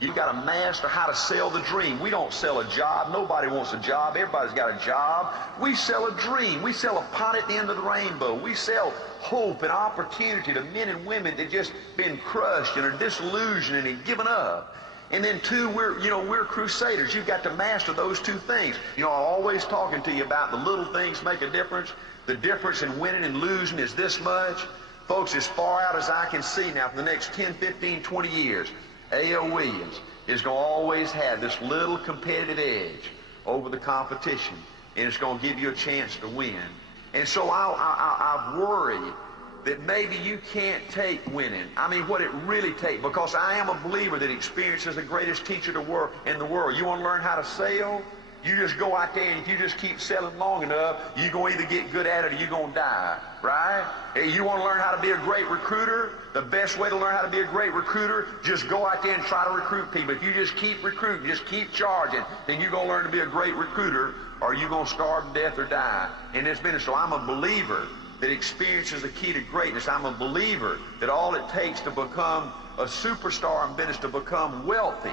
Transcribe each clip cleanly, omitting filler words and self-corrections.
You got to master how to sell the dream. We don't sell a job. Nobody wants a job. Everybody's got a job. We sell a dream. We sell a pot at the end of the rainbow. We sell hope and opportunity to men and women that just been crushed and are disillusioned and given up. And then two, we're crusaders. You've got to master those two things. I'm always talking to you about the little things make a difference. The difference in winning and losing is this much. Folks, as far out as I can see now, for the next 10, 15, 20 years, A.L. Williams is going to always have this little competitive edge over the competition, and it's going to give you a chance to win. And so I worry that maybe you can't take winning. I mean, what it really takes, because I am a believer that experience is the greatest teacher in the world. You want to learn how to sell? You just go out there, and if you just keep selling long enough, you're going to either get good at it or you're going to die, right? Hey, you want to learn how to be a great recruiter? The best way to learn how to be a great recruiter, just go out there and try to recruit people. If you just keep recruiting, just keep charging, then you're going to learn to be a great recruiter, or you're going to starve to death or die in this business. So I'm a believer that experience is the key to greatness. I'm a believer that all it takes to become a superstar in business, to become wealthy,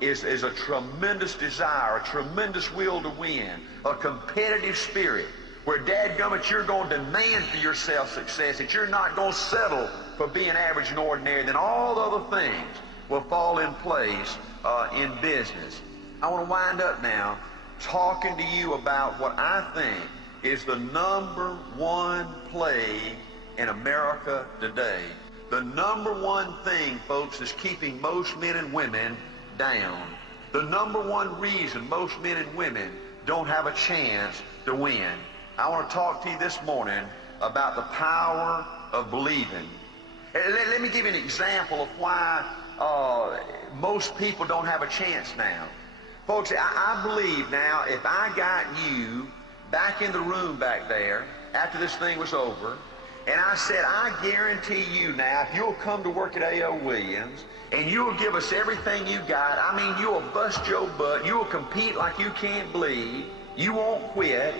is a tremendous desire, a tremendous will to win, a competitive spirit, where dadgummit, you're going to demand for yourself success, that you're not going to settle for being average and ordinary. Then all the other things will fall in place in business. I want to wind up now talking to you about what I think is the number one plague in America today. The number one thing, folks, is keeping most men and women down. The number one reason most men and women don't have a chance to win. I want to talk to you this morning about the power of believing. Let me give you an example of why most people don't have a chance now. Folks, I believe now, if I got you back in the room back there after this thing was over, and I said, I guarantee you now, if you'll come to work at A.L. Williams and you'll give us everything you got, I mean, you'll bust your butt, you'll compete like you can't bleed, you won't quit,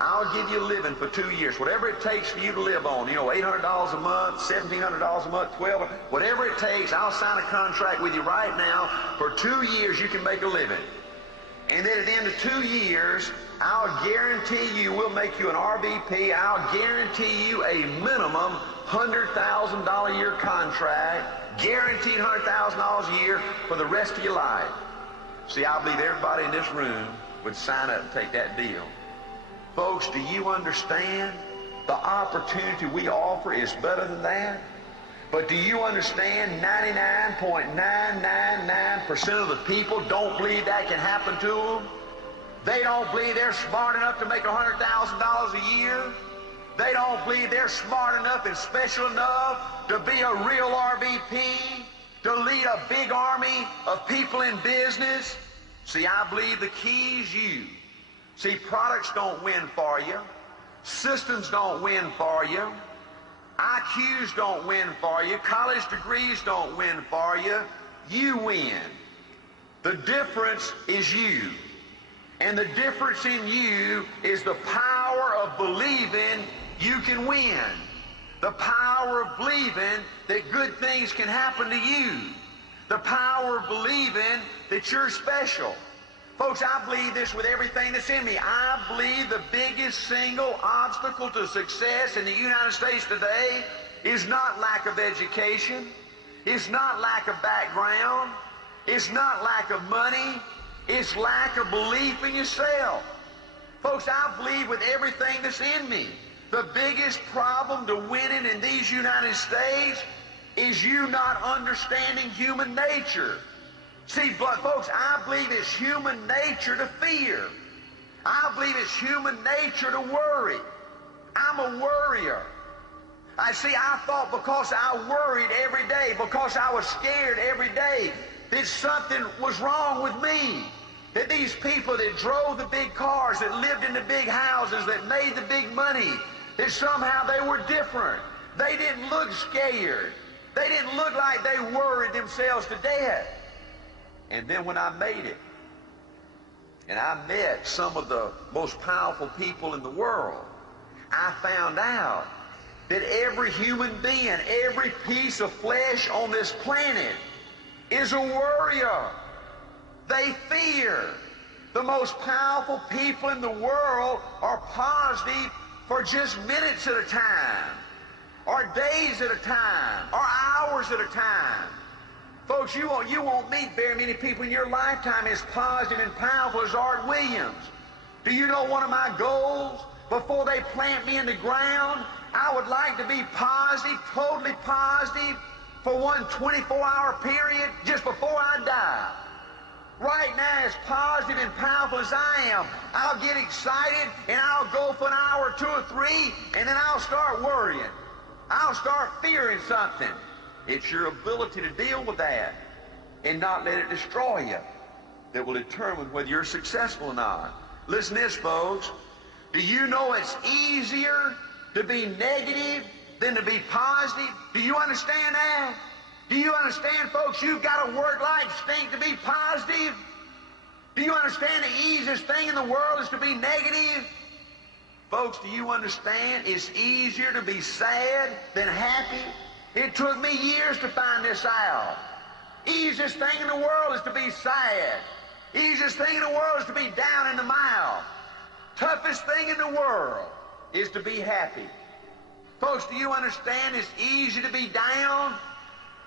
I'll give you a living for 2 years, whatever it takes for you to live on, $800 a month, $1,700 a month, $1,200, whatever it takes, I'll sign a contract with you right now. For 2 years you can make a living. And then at the end of 2 years, I'll guarantee you we'll make you an RVP. I'll guarantee you a minimum $100,000 a year contract, guaranteed $100,000 a year for the rest of your life. See, I believe everybody in this room would sign up and take that deal. Folks, do you understand? The opportunity we offer is better than that. But do you understand 99.999% of the people don't believe that can happen to them? They don't believe they're smart enough to make $100,000 a year. They don't believe they're smart enough and special enough to be a real RVP, to lead a big army of people in business. See, I believe the key is you. See, products don't win for you. Systems don't win for you. IQs don't win for you. College degrees don't win for you. You win. The difference is you. And the difference in you is the power of believing you can win. The power of believing that good things can happen to you. The power of believing that you're special. Folks, I believe this with everything that's in me. I believe the biggest single obstacle to success in the United States today is not lack of education. It's not lack of background. It's not lack of money. It's lack of belief in yourself. Folks, I believe with everything that's in me, the biggest problem to winning in these United States is you not understanding human nature. See, folks, I believe it's human nature to fear. I believe it's human nature to worry. I'm a worrier. I thought because I worried every day, because I was scared every day, that something was wrong with me. That these people that drove the big cars, that lived in the big houses, that made the big money, that somehow they were different. They didn't look scared. They didn't look like they worried themselves to death. And then when I made it, and I met some of the most powerful people in the world, I found out that every human being, every piece of flesh on this planet is a worrier. They fear. The most powerful people in the world are positive for just minutes at a time, or days at a time, or hours at a time. Folks, you won't meet very many people in your lifetime as positive and powerful as Art Williams. Do you know one of my goals? Before they plant me in the ground, I would like to be positive, totally positive, for one 24-hour period just before I die. Right now, as positive and powerful as I am, I'll get excited and I'll go for an hour, 2 or 3, and then I'll start worrying. I'll start fearing something. It's your ability to deal with that and not let it destroy you that will determine whether you're successful or not. Listen to this, folks. Do you know it's easier to be negative than to be positive? Do you understand that? Do you understand, folks, you've got to work like stink to be positive? Do you understand the easiest thing in the world is to be negative? Folks, do you understand it's easier to be sad than happy? It took me years to find this out. Easiest thing in the world is to be sad. Easiest thing in the world is to be down in the mouth. Toughest thing in the world is to be happy. Folks, do you understand it's easy to be down?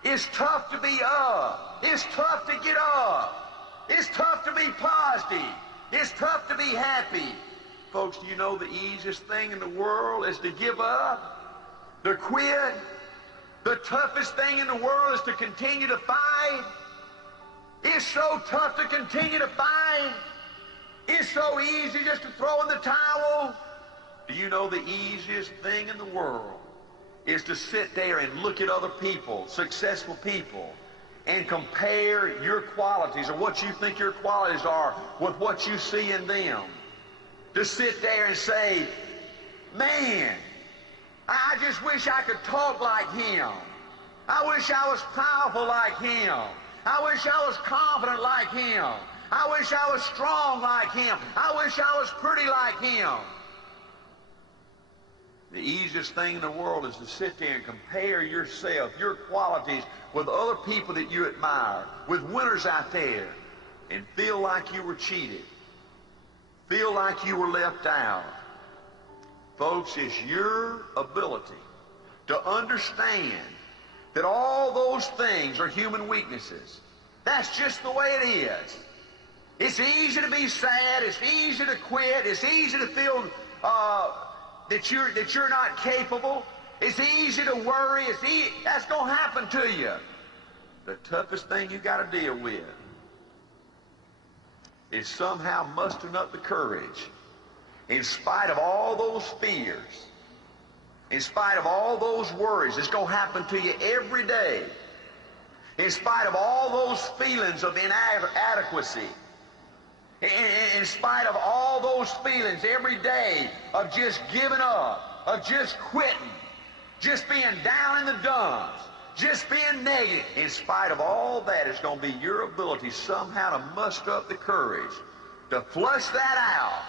It's tough to be up. It's tough to get up. It's tough to be positive. It's tough to be happy. Folks, do you know the easiest thing in the world is to give up, to quit? The toughest thing in the world is to continue to fight. It's so tough to continue to fight. It's so easy just to throw in the towel. Do you know the easiest thing in the world is to sit there and look at other people, successful people, and compare your qualities or what you think your qualities are with what you see in them? To sit there and say, man, I just wish I could talk like him. I wish I was powerful like him. I wish I was confident like him. I wish I was strong like him. I wish I was pretty like him. The easiest thing in the world is to sit there and compare yourself, your qualities, with other people that you admire, with winners out there, and feel like you were cheated. Feel like you were left out. Folks, it's your ability to understand that all those things are human weaknesses. That's just the way it is. It's easy to be sad. It's easy to quit. It's easy to feel that you're not capable. It's easy to worry. That's going to happen to you. The toughest thing you got to deal with is somehow mustering up the courage, in spite of all those fears, in spite of all those worries. It's going to happen to you every day. In spite of all those feelings of inadequacy, in spite of all those feelings every day of just giving up, of just quitting, just being down in the dumps, just being negative, in spite of all that, it's going to be your ability somehow to muster up the courage to flush that out,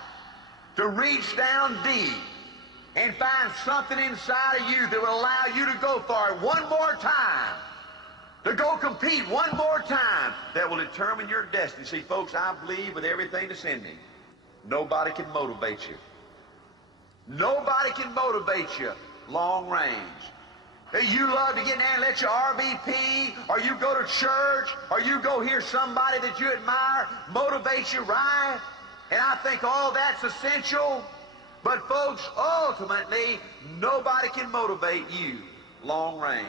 to reach down deep and find something inside of you that will allow you to go for it one more time, to go compete one more time, that will determine your destiny. See, folks, I believe with everything that's in me, nobody can motivate you. Nobody can motivate you long range. You love to get in there and let your RBP, or you go to church, or you go hear somebody that you admire motivate you, right? And I think all that's essential. But folks, ultimately, nobody can motivate you long range.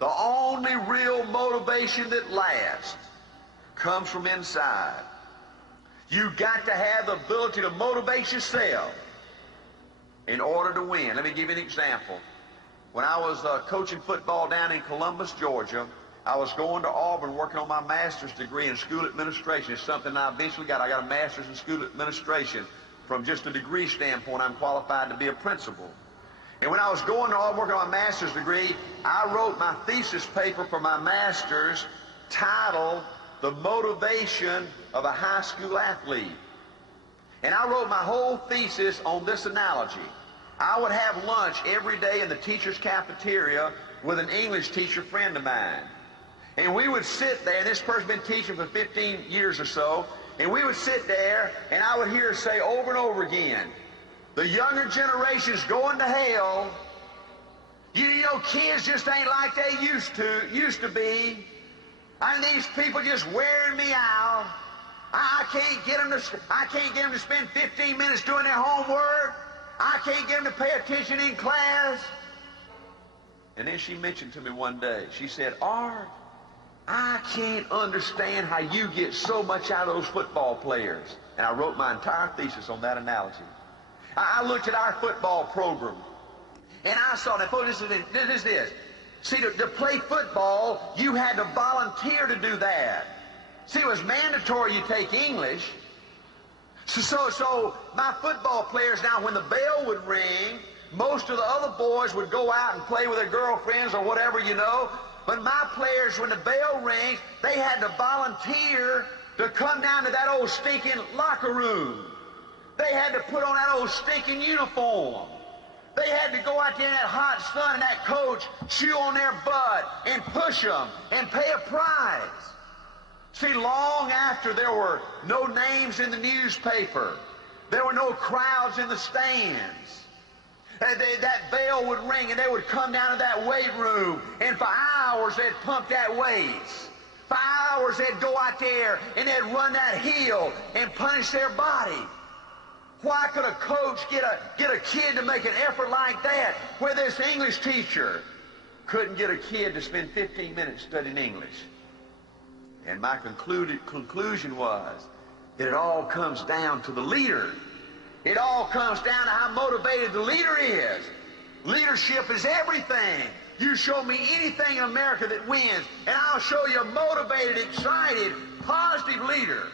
The only real motivation that lasts comes from inside. You've got to have the ability to motivate yourself in order to win. Let me give you an example. When I was coaching football down in Columbus, Georgia, I was going to Auburn working on my master's degree in school administration. It's something I eventually got. I got a master's in school administration. From just a degree standpoint, I'm qualified to be a principal. And when I was going to Auburn working on my master's degree, I wrote my thesis paper for my master's titled The Motivation of a High School Athlete. And I wrote my whole thesis on this analogy. I would have lunch every day in the teacher's cafeteria with an English teacher friend of mine. And we would sit there, and this person's been teaching for 15 years or so, and we would sit there, and I would hear her say over and over again, the younger generation's going to hell. You know, kids just ain't like they used to be. And these people just wearing me out. I can't get them to spend 15 minutes doing their homework. I can't get them to pay attention in class. And then she mentioned to me one day, she said, Art, I can't understand how you get so much out of those football players. And I wrote my entire thesis on that analogy. I looked at our football program, and I saw that, folks, this is this. See, to play football, you had to volunteer to do that. See, it was mandatory you take English. So my football players now, when the bell would ring, most of the other boys would go out and play with their girlfriends or whatever, you know. But my players, when the bell rings, they had to volunteer to come down to that old stinking locker room. They had to put on that old stinking uniform. They had to go out there in that hot sun and that coach chew on their butt and push them and pay a prize. See, long after there were no names in the newspaper, there were no crowds in the stands, that bell would ring and they would come down to that weight room, and for hours they'd pump that weights. For hours they'd go out there and they'd run that hill and punish their body. Why could a coach get a kid to make an effort like that where this English teacher couldn't get a kid to spend 15 minutes studying English? And my conclusion was that it all comes down to the leader. It all comes down to how motivated the leader is. Leadership is everything. You show me anything in America that wins, and I'll show you a motivated, excited, positive leader.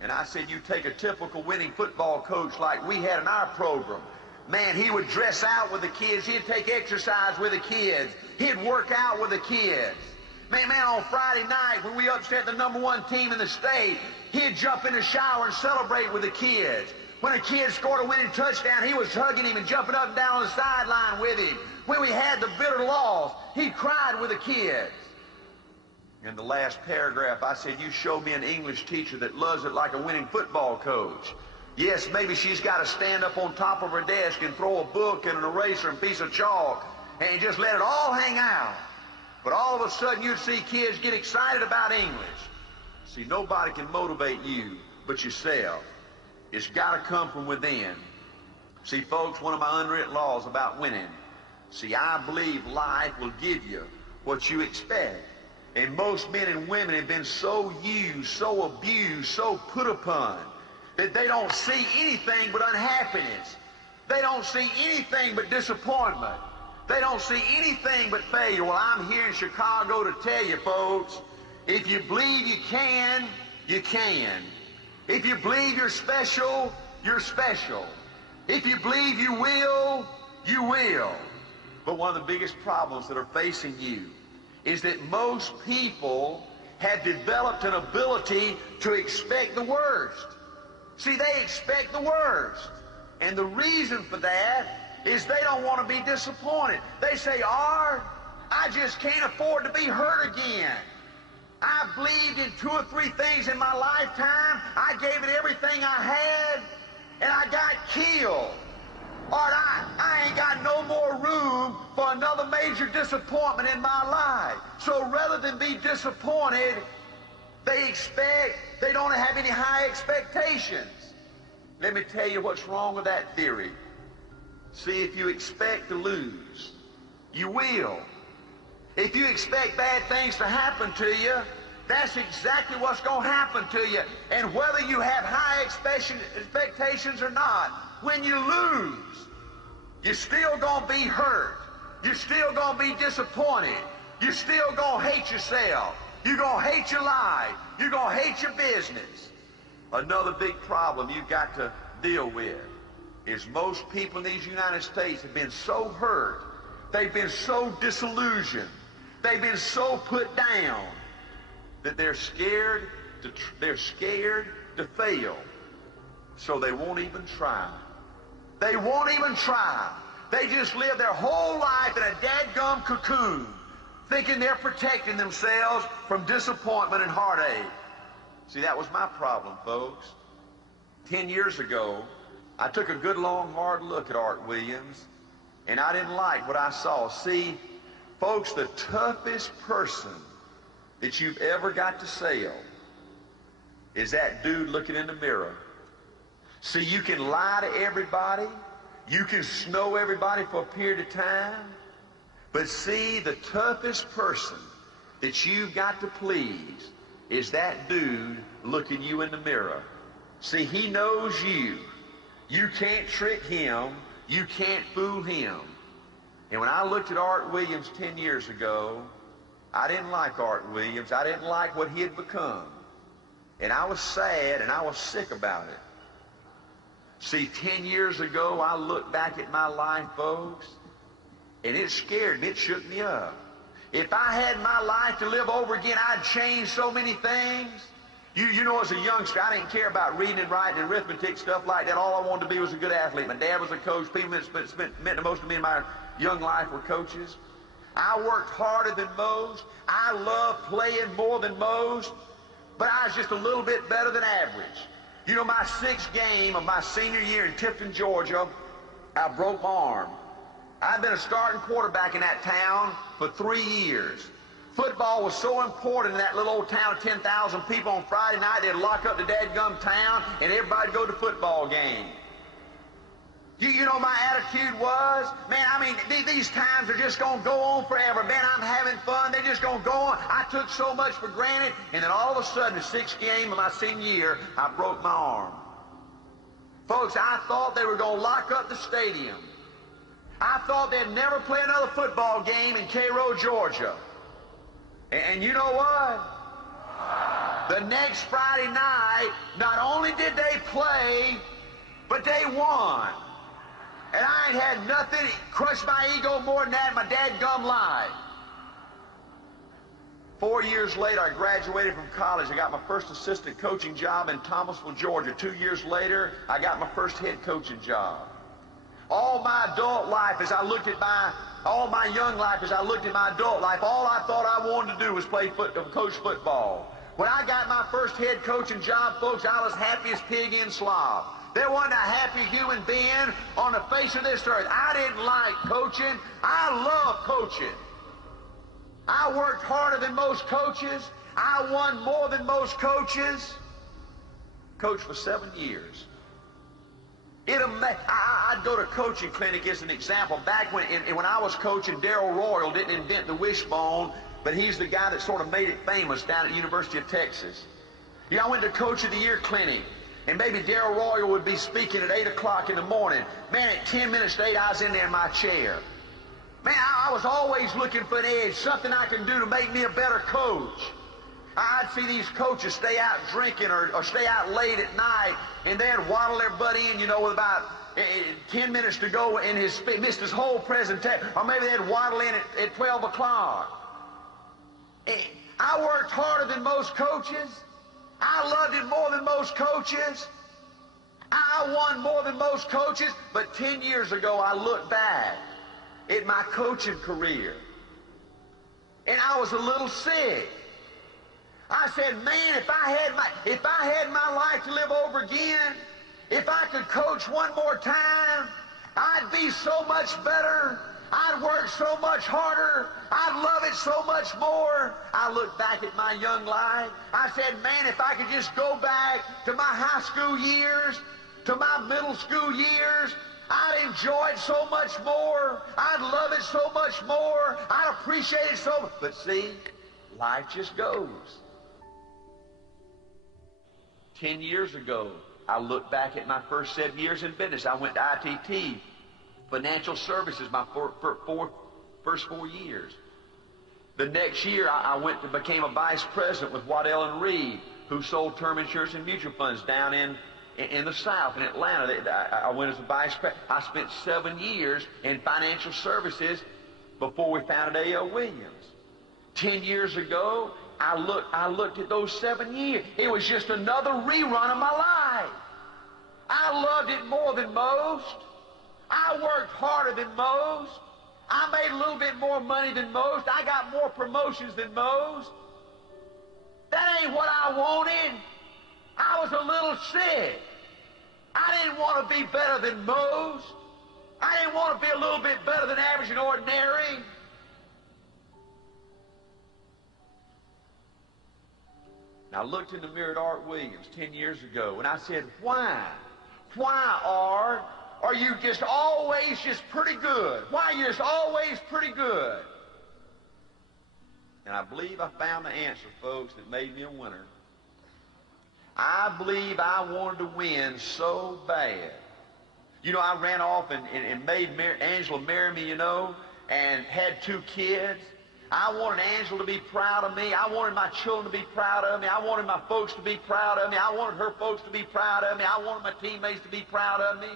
And I said, you take a typical winning football coach like we had in our program. Man, he would dress out with the kids. He'd take exercise with the kids. He'd work out with the kids. Man, on Friday night when we upset the #1 team in the state, he'd jump in the shower and celebrate with the kids. When a kid scored a winning touchdown, he was hugging him and jumping up and down on the sideline with him. When we had the bitter loss, he cried with the kids. In the last paragraph, I said, you show me an English teacher that loves it like a winning football coach. Yes, maybe she's got to stand up on top of her desk and throw a book and an eraser and a piece of chalk and just let it all hang out. But all of a sudden, you'd see kids get excited about English. See, nobody can motivate you but yourself. It's got to come from within. See, folks, one of my unwritten laws about winning, see, I believe life will give you what you expect. And most men and women have been so used, so abused, so put upon, that they don't see anything but unhappiness. They don't see anything but disappointment. They don't see anything but failure. Well, I'm here in Chicago to tell you, folks, if you believe you can, you can. If you believe you're special, you're special. If you believe you will, you will. But one of the biggest problems that are facing you is that most people have developed an ability to expect the worst. See, they expect the worst. And the reason for that is they don't want to be disappointed. They say, Art, I just can't afford to be hurt again. I believed in 2 or 3 things in my lifetime. I gave it everything I had, and I got killed. Art, I ain't got no more room for another major disappointment in my life. So rather than be disappointed, they don't have any high expectations. Let me tell you what's wrong with that theory. See, if you expect to lose, you will. If you expect bad things to happen to you, that's exactly what's going to happen to you. And whether you have high expectations or not, when you lose, you're still going to be hurt. You're still going to be disappointed. You're still going to hate yourself. You're going to hate your life. You're going to hate your business. Another big problem you've got to deal with is most people in these United States have been so hurt, they've been so disillusioned, they've been so put down that they're scared to fail, so they won't even try. They won't even try. They just live their whole life in a dadgum cocoon, thinking they're protecting themselves from disappointment and heartache. See, that was my problem, folks. 10 years ago, I took a good, long, hard look at Art Williams, and I didn't like what I saw. See, folks, the toughest person that you've ever got to sell is that dude looking in the mirror. See, you can lie to everybody. You can snow everybody for a period of time. But see, the toughest person that you've got to please is that dude looking you in the mirror. See, he knows you. You can't trick him. You can't fool him. And when I looked at Art Williams 10 years ago, I didn't like Art Williams. I didn't like what he had become. And I was sad and I was sick about it. See, 10 years ago, I looked back at my life, folks, and it scared me. It shook me up. If I had my life to live over again, I'd change so many things. You know, as a youngster, I didn't care about reading and writing and arithmetic, stuff like that. All I wanted to be was a good athlete. My dad was a coach. People that meant the most to me in my young life were coaches. I worked harder than most. I loved playing more than most. But I was just a little bit better than average. You know, my 6th game of my senior year in Tifton, Georgia, I broke my arm. I'd been a starting quarterback in that town for 3 years. Football was so important in that little old town of 10,000 people. On Friday night, they'd lock up the dadgum town, and everybody'd go to the football game. You know my attitude was, man, I mean, these times are just going to go on forever. Man, I'm having fun. They're just going to go on. I took so much for granted, and then all of a sudden, the 6th game of my senior year, I broke my arm. Folks, I thought they were going to lock up the stadium. I thought they'd never play another football game in Cairo, Georgia. And you know what? The next Friday night, not only did they play, but they won. And I ain't had nothing crushed my ego more than that, my dadgum life. 4 years later, I graduated from college. I got my first assistant coaching job in Thomasville, Georgia. 2 years later, I got my first head coaching job. All my adult life, as I looked at all my young life, as I looked at my adult life, all I thought I wanted to do was coach football. When I got my first head coaching job, folks, I was happiest pig in slop. There wasn't a happy human being on the face of this earth. I didn't like coaching. I love coaching. I worked harder than most coaches. I won more than most coaches. Coached for 7 years. I'd go to coaching clinic as an example. Back when I was coaching, Darrell Royal didn't invent the wishbone, but he's the guy that sort of made it famous down at the University of Texas. You know, I went to Coach of the Year clinic, and maybe Darrell Royal would be speaking at 8 o'clock in the morning. Man, at 10 minutes to 8, I was in there in my chair. Man, I was always looking for an edge, something I can do to make me a better coach. I'd see these coaches stay out drinking or stay out late at night, and they'd waddle their butt in, you know, with about 10 minutes to go, and missed his whole presentation. Or maybe they'd waddle in at 12 o'clock. I worked harder than most coaches. I loved it more than most coaches. I won more than most coaches. But 10 years ago, I looked back at my coaching career, and I was a little sick. I said, man, if I had my life to live over again, if I could coach one more time, I'd be so much better. I'd work so much harder. I'd love it so much more. I looked back at my young life. I said, man, if I could just go back to my high school years, to my middle school years, I'd enjoy it so much more. I'd love it so much more. I'd appreciate it so much. But see, life just goes. 10 years ago, I looked back at my first 7 years in business. I went to ITT, financial services, my first 4 years. The next year, I became a vice president with Waddell and Reed, who sold term insurance and mutual funds down in the South, in Atlanta. I went as a vice president. I spent 7 years in financial services before we founded A.L. Williams. 10 years ago, I looked at those 7 years. It was just another rerun of my life. I loved it more than most. I worked harder than most. I made a little bit more money than most. I got more promotions than most. That ain't what I wanted. I was a little sick. I didn't want to be better than most. I didn't want to be a little bit better than average and ordinary. And I looked in the mirror at Art Williams 10 years ago, and I said, why? Why, Art, are you just always just pretty good? Why are you just always pretty good? And I believe I found the answer, folks, that made me a winner. I believe I wanted to win so bad. You know, I ran off and made Angela marry me, you know, and had 2 kids. I wanted Angela to be proud of me. I wanted my children to be proud of me. I wanted my folks to be proud of me. I wanted her folks to be proud of me. I wanted my teammates to be proud of me.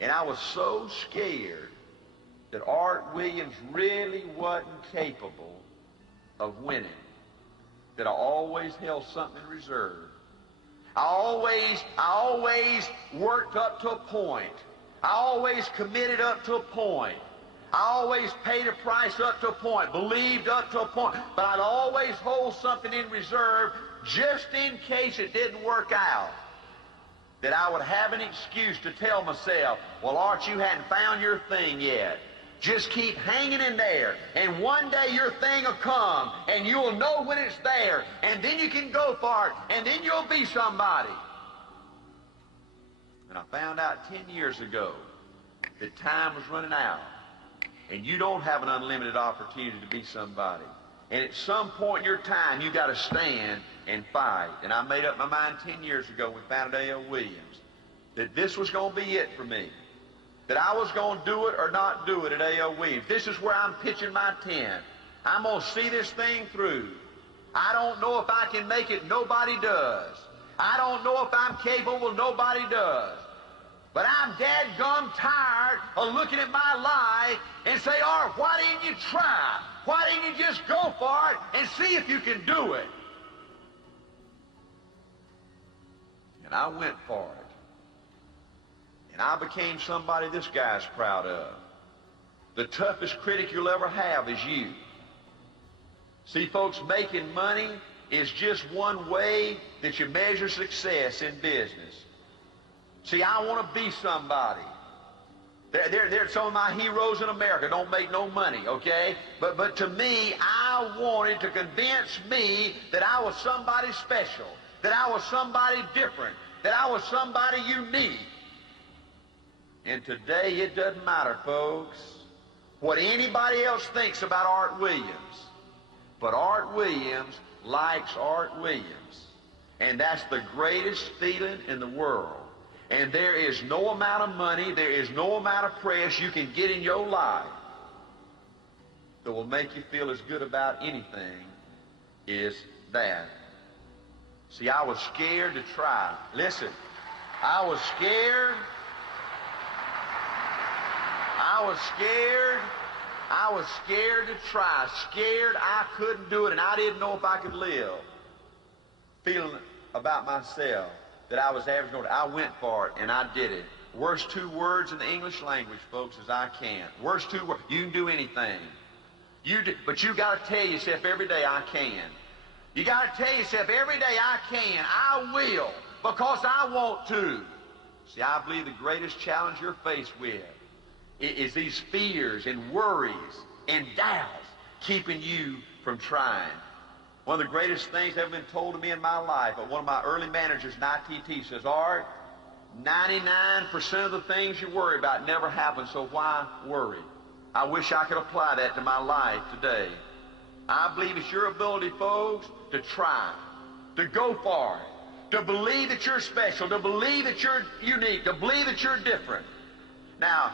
And I was so scared that Art Williams really wasn't capable of winning that I always held something in reserve. I always worked up to a point. I always committed up to a point. I always paid a price up to a point, believed up to a point, but I'd always hold something in reserve just in case it didn't work out. That I would have an excuse to tell myself, well, Art, you hadn't found your thing yet. Just keep hanging in there, and one day your thing will come, and you'll know when it's there, and then you can go for it, and then you'll be somebody. And I found out 10 years ago that time was running out, and you don't have an unlimited opportunity to be somebody. And at some point in your time, you got to stand and fight. And I made up my mind 10 years ago when we founded A.L. Williams that this was going to be it for me. That I was going to do it or not do it at A.L. Williams. This is where I'm pitching my tent. I'm going to see this thing through. I don't know if I can make it. Nobody does. I don't know if I'm capable. Nobody does. But I'm dadgum tired of looking at my life and say, Art, why didn't you try? Why didn't you just go for it and see if you can do it? And I went for it. And I became somebody this guy's proud of. The toughest critic you'll ever have is you. See, folks, making money is just one way that you measure success in business. See, I want to be somebody. They're some of my heroes in America don't make no money, okay? But to me, I wanted to convince me that I was somebody special, that I was somebody different, that I was somebody unique. And today, it doesn't matter, folks, what anybody else thinks about Art Williams. But Art Williams likes Art Williams. And that's the greatest feeling in the world. And there is no amount of money, there is no amount of press you can get in your life that will make you feel as good about anything as that. See, I was scared to try. Listen, I was scared. I was scared to try, scared I couldn't do it, and I didn't know if I could live. Feeling about myself that I was average. I went for it, and I did it. Worst 2 words in the English language, folks, is I can't. Worst 2 words. You can do anything. But you got to tell yourself every day, I can. You got to tell yourself every day, I can. I will, because I want to. See, I believe the greatest challenge you're faced with is these fears and worries and doubts keeping you from trying. One of the greatest things that have been told to me in my life, one of my early managers in ITT says, Art, 99% of the things you worry about never happen, so why worry? I wish I could apply that to my life today. I believe it's your ability, folks, to try, to go for it, to believe that you're special, to believe that you're unique, to believe that you're different. Now,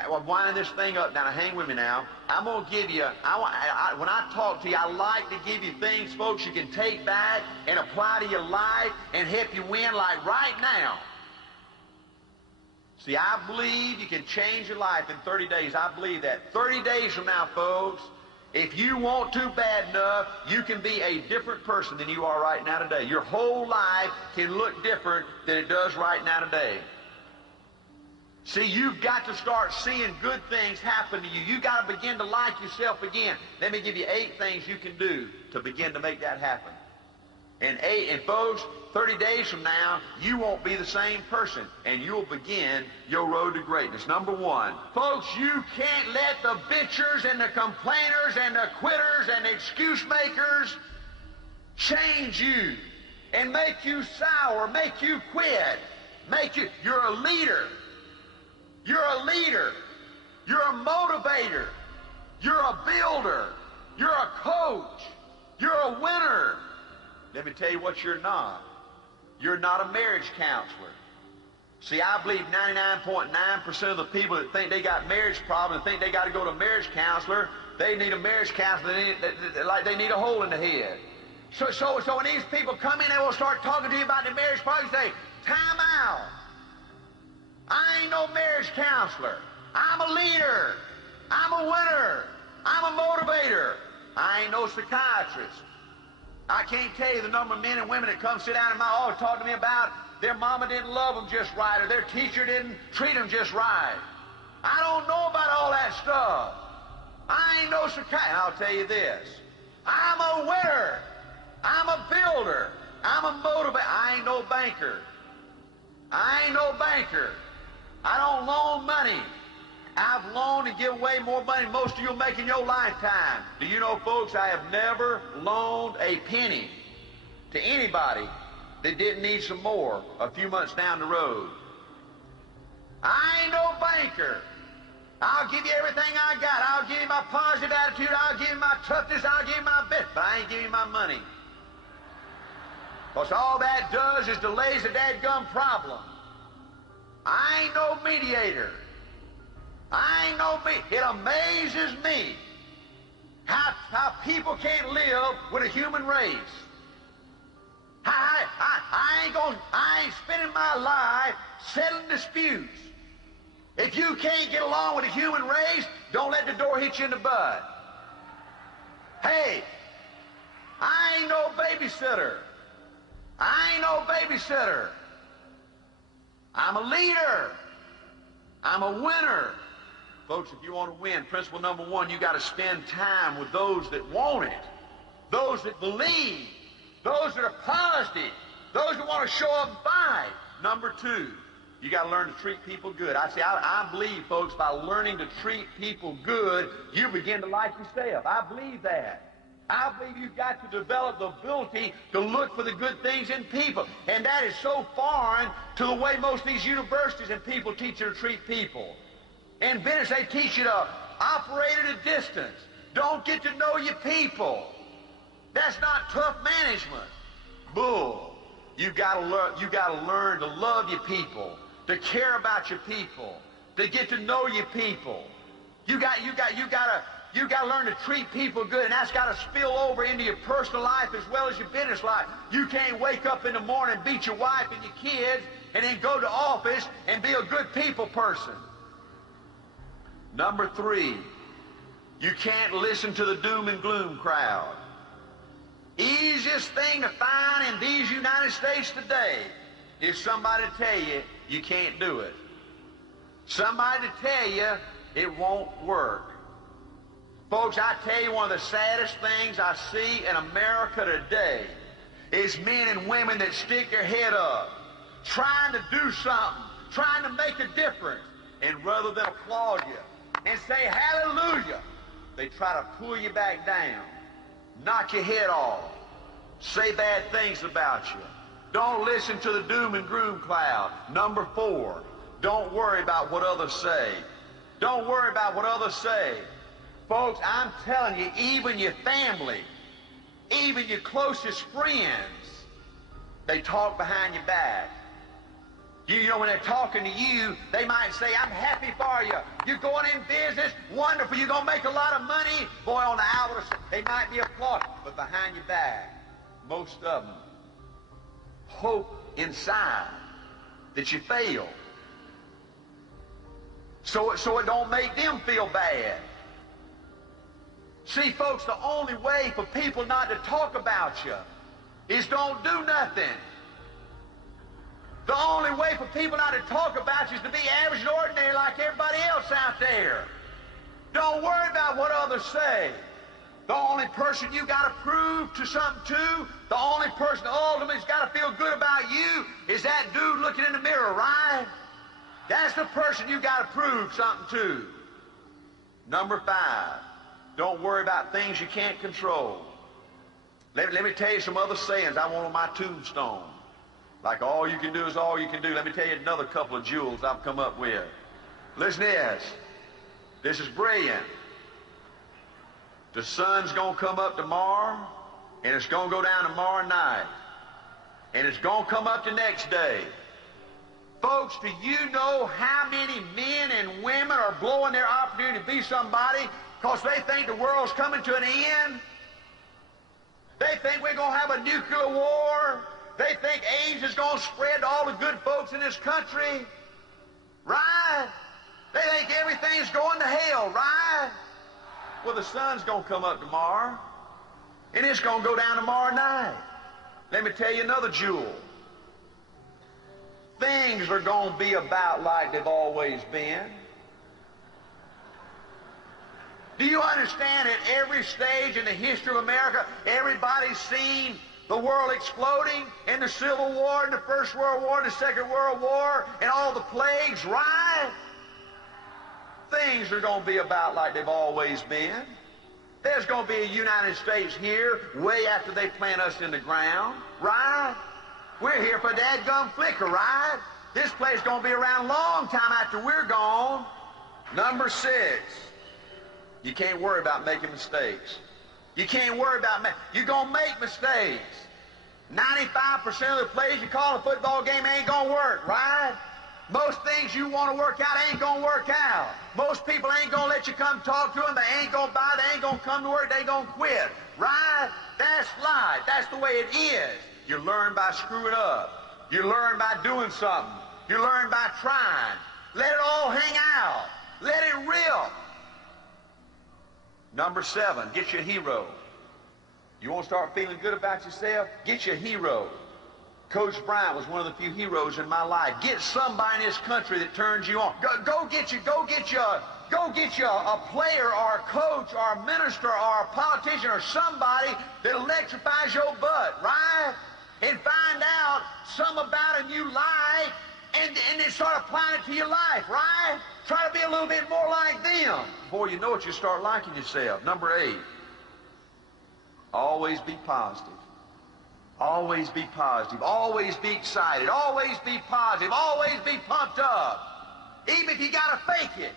I'm winding this thing up now. Hang with me now. I'm going to give you, when I talk to you, I like to give you things, folks, you can take back and apply to your life and help you win like right now. See, I believe you can change your life in 30 days. I believe that. 30 days from now, folks, if you want to bad enough, you can be a different person than you are right now today. Your whole life can look different than it does right now today. See, you've got to start seeing good things happen to you. You've got to begin to like yourself again. Let me give you 8 things you can do to begin to make that happen. And folks, 30 days from now, you won't be the same person, and you'll begin your road to greatness. Number 1, folks, you can't let the bitchers and the complainers and the quitters and the excuse makers change you and make you sour, make you quit, you're a leader. You're a leader. You're a motivator. You're a builder. You're a coach. You're a winner. Let me tell you what you're not. You're not a marriage counselor. See, I believe 99.9% of the people that think they got marriage problems and think they got to go to a marriage counselor, they need a marriage counselor like they need a hole in the head. So when these people come in, they will start talking to you about the marriage problem. You say, time out. I ain't no marriage counselor. I'm a leader. I'm a winner. I'm a motivator. I ain't no psychiatrist. I can't tell you the number of men and women that come sit down in my office talk to me about their mama didn't love them just right or their teacher didn't treat them just right. I don't know about all that stuff. I ain't no psychiatrist. And I'll tell you this. I'm a winner. I'm a builder. I'm a motivator. I ain't no banker. I ain't no banker. I don't loan money. I've loaned and give away more money than most of you'll make in your lifetime. Do you know, folks, I have never loaned a penny to anybody that didn't need some more a few months down the road. I ain't no banker. I'll give you everything I got. I'll give you my positive attitude. I'll give you my toughness. I'll give you my best. But I ain't giving you my money. Because all that does is delays the dadgum problem. I ain't no mediator. It amazes me how people can't live with a human race. I ain't spending my life settling disputes. If you can't get along with a human race, don't let the door hit you in the butt. Hey, I ain't no babysitter. I'm a leader. I'm a winner. Folks, if you want to win, principle number 1, you got to spend time with those that want it, those that believe, those that are positive, those that want to show up and fight. Number 2, you got to learn to treat people good. I believe, folks, by learning to treat people good, you begin to like yourself. I believe that. I believe you've got to develop the ability to look for the good things in people. And that is so foreign to the way most of these universities and people teach you to treat people. In business, they teach you to operate at a distance. Don't get to know your people. That's not tough management. Bull. You got to learn to love your people, to care about your people, to get to know your people. You got to learn to treat people good, and that's got to spill over into your personal life as well as your business life. You can't wake up in the morning, beat your wife and your kids, and then go to office and be a good people person. Number 3, you can't listen to the doom and gloom crowd. Easiest thing to find in these United States today is somebody to tell you you can't do it. Somebody to tell you it won't work. Folks, I tell you, one of the saddest things I see in America today is men and women that stick their head up, trying to do something, trying to make a difference, and rather than applaud you and say hallelujah, they try to pull you back down, knock your head off, say bad things about you. Don't listen to the doom and gloom cloud. Number 4, don't worry about what others say. Don't worry about what others say. Folks, I'm telling you, even your family, even your closest friends, they talk behind your back. You know, when they're talking to you, they might say, I'm happy for you. You're going in business, wonderful. You're going to make a lot of money. Boy, on the outward, they might be applauding, but behind your back, most of them hope inside that you fail. So it don't make them feel bad. See, folks, the only way for people not to talk about you is don't do nothing. The only way for people not to talk about you is to be average and ordinary like everybody else out there. Don't worry about what others say. The only person you got to prove to something to, the only person ultimately's got to feel good about you is that dude looking in the mirror, right? That's the person you got to prove something to. Number 5, don't worry about things you can't control. Let me tell you some other sayings I want on my tombstone. Like all you can do is all you can do. Let me tell you another couple of jewels I've come up with. Listen to this. This is brilliant. The sun's going to come up tomorrow, and it's going to go down tomorrow night. And it's going to come up the next day. Folks, do you know how many men and women are blowing their opportunity to be somebody because they think the world's coming to an end? They think we're going to have a nuclear war. They think AIDS is going to spread to all the good folks in this country. Right? They think everything's going to hell, right? Well, the sun's going to come up tomorrow, and it's going to go down tomorrow night. Let me tell you another jewel. Things are going to be about like they've always been. Do you understand at every stage in the history of America, everybody's seen the world exploding in the Civil War, in the First World War, in the Second World War, and all the plagues, right? Things are going to be about like they've always been. There's going to be a United States here way after they plant us in the ground, right? We're here for dadgum flicker, right? This place is going to be around a long time after we're gone. Number 6, you can't worry about making mistakes. You can't worry about you're going to make mistakes. 95% of the plays you call a football game ain't going to work, right? Most things you want to work out ain't going to work out. Most people ain't going to let you come talk to them. They ain't going to buy. They ain't going to come to work. They going to quit, right? That's life. That's the way it is. You learn by screwing up. You learn by doing something. You learn by trying. Let it all hang out. Let it rip. Number 7, get your hero. You want to start feeling good about yourself? Get your hero. Coach Bryant was one of the few heroes in my life. Get somebody in this country that turns you on. Go get you a player or a coach or a minister or a politician or somebody that electrifies your butt, right? And find out something about him you like and then start applying it to your life, right? Try to be a little bit more like them. Before you know it, you start liking yourself. Number 8, always be positive. Always be positive. Always be excited. Always be positive. Always be pumped up. Even if you got to fake it.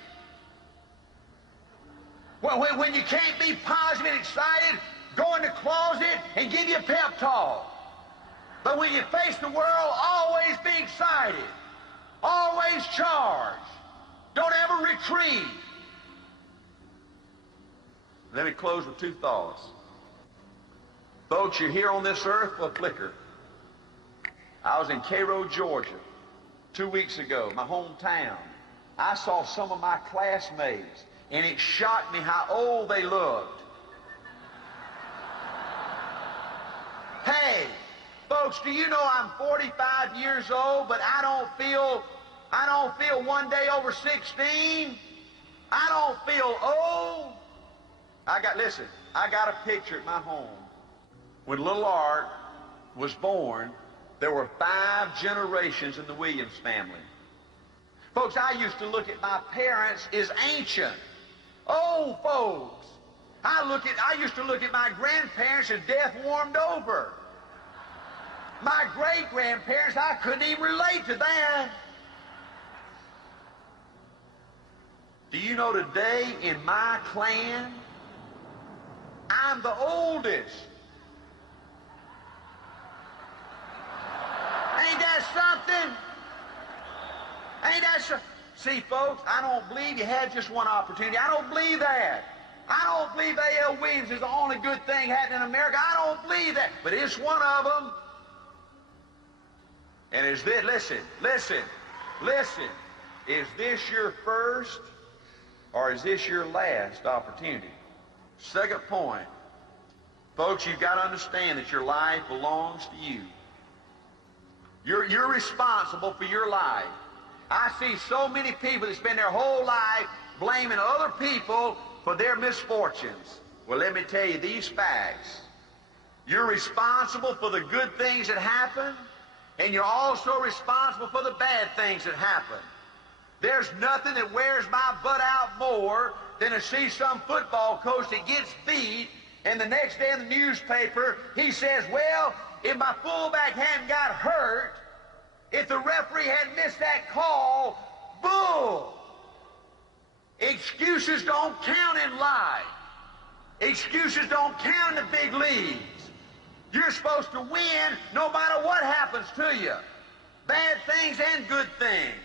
When you can't be positive and excited, go in the closet and give you a pep talk. But when you face the world, always be excited. Always charge. Don't ever retreat. Let me close with 2 thoughts. Folks, you're here on this earth for a flicker. I was in Cairo, Georgia, 2 weeks ago, my hometown. I saw some of my classmates, and it shocked me how old they looked. Hey, folks, do you know I'm 45 years old, but I don't feel one day over 16. I don't feel old. I got a picture at my home. When little Art was born, there were 5 generations in the Williams family. Folks, I used to look at my parents as ancient, old folks. I used to look at my grandparents as death warmed over. My great-grandparents, I couldn't even relate to that. Do you know today in my clan, I'm the oldest. Ain't that something? Ain't that something? See, folks, I don't believe you had just one opportunity. I don't believe that. I don't believe A.L. Williams is the only good thing happening in America. I don't believe that. But it's one of them. And is this, listen. Is this your first or is this your last opportunity? Second point. Folks, you've got to understand that your life belongs to you. You're responsible for your life. I see so many people that spend their whole life blaming other people for their misfortunes. Well, let me tell you these facts. You're responsible for the good things that happen, and you're also responsible for the bad things that happen. There's nothing that wears my butt out more than to see some football coach that gets beat, and the next day in the newspaper he says, well, if my fullback hadn't got hurt, if the referee hadn't missed that call, bull! Excuses don't count in life. Excuses don't count in the big leagues. You're supposed to win no matter what happens to you. Bad things and good things.